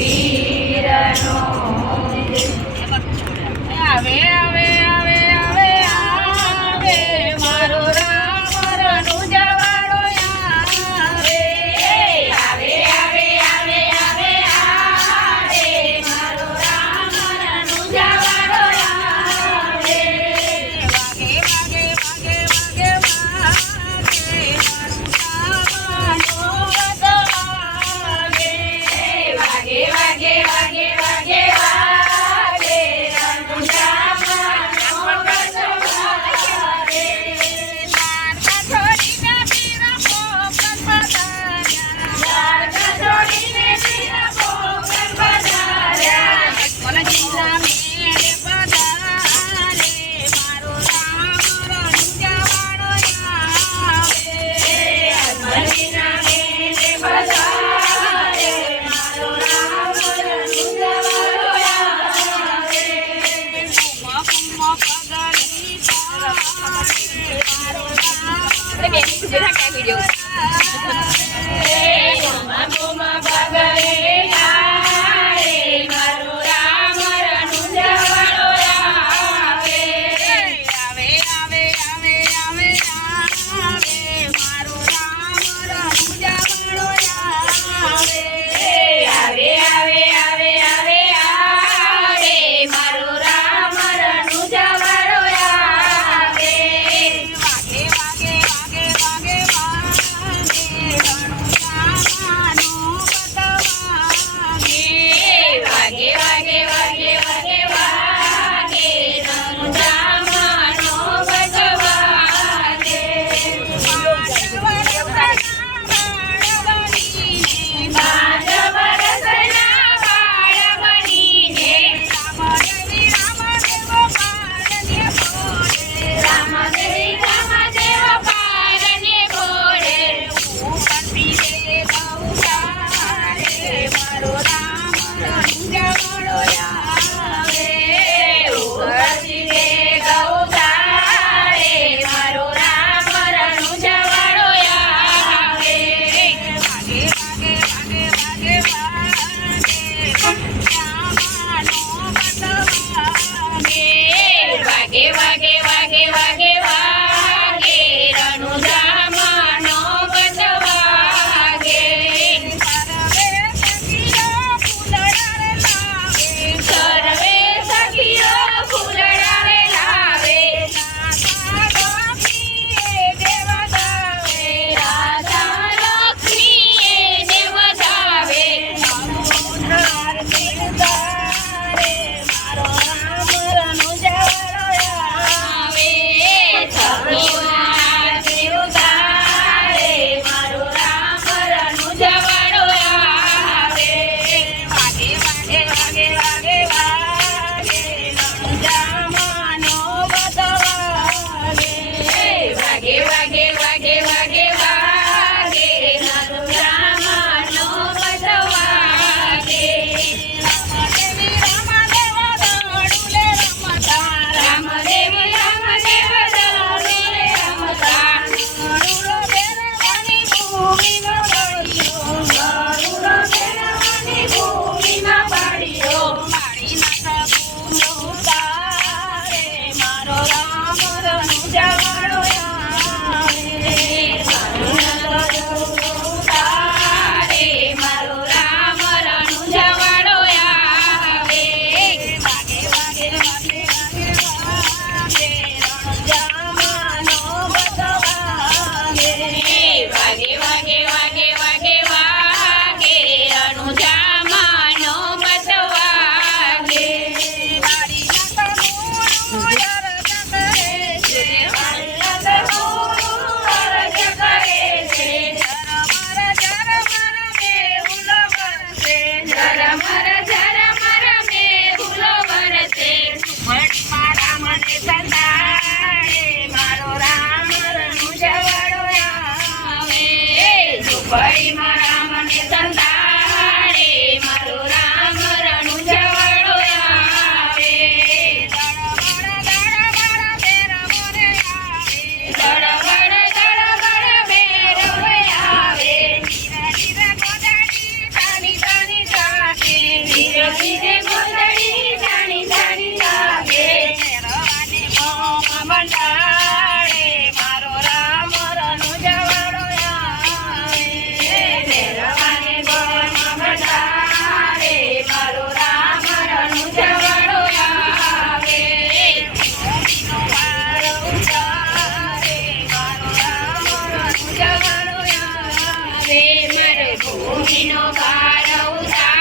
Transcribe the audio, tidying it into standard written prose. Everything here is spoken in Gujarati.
વીરનો આવે આવે આવે આવે આવે મારો રામ રણુજાવાળો આવે આવે આવે આવે આવે આવે મારો રામ રણુજાવાળો આવે વાગે વાગે વાગે વાગે વાગે મારું રામનો ગતો વાગે વાગે વાગે વાગે વાગે વાગે લાગીને ગોદડી જાણી જાણી લાગે મેરવાને મોમાં મંડાળે મારો રામ રણુજવાળો આવે મેરવાને મોમાં મંડાળે મારો રામ રણુજવાળો આવે ભૂમિનો ભાર ઉતારે મારો રામ રણુજવાળો આવે મારે ભૂમિનો ભાર ઉતારે